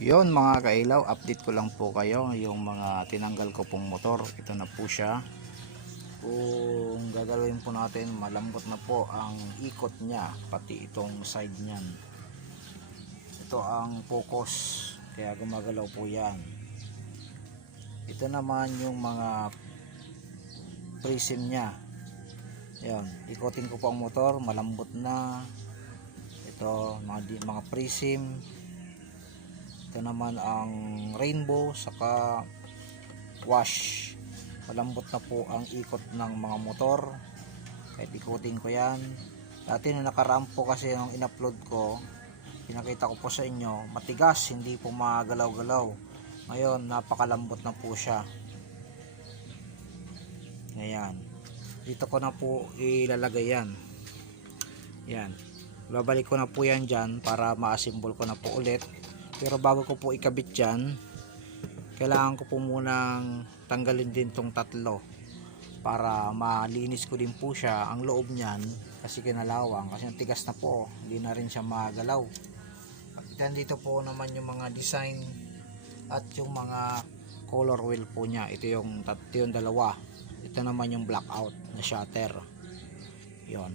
Yon mga kailaw, update ko lang po kayo yung mga tinanggal ko pong motor. Ito na po siya. Kung gagalawin po natin, malambot na po ang ikot niya, pati itong side niyan. Ito ang focus, kaya gumagalaw po yan. Ito naman yung mga prism niya. Yan, ikotin ko po ang motor, malambot na. Ito mga prism. Ito naman ang rainbow saka wash. Malambot na po ang ikot ng mga motor. Kahit ikutin ko yan. Dati nung nakaraan po kasi nung in-upload ko, pinakita ko po sa inyo, matigas, hindi po magalaw-galaw. Ngayon, napakalambot na po siya. Ayan. Dito ko na po ilalagay yan. Yan. Babalik ko na po yan dyan para ma-assemble ko na po ulit. Pero bago ko po ikabit dyan, kailangan ko po munang tanggalin din tong tatlo para malinis ko din po siya ang loob niyan kasi kinalawang, kasi tigas na po, hindi na rin siya magalaw. At dito po naman yung mga design at yung mga color wheel po niya. Ito yung dalawa. Ito naman yung blackout na shutter. Yon.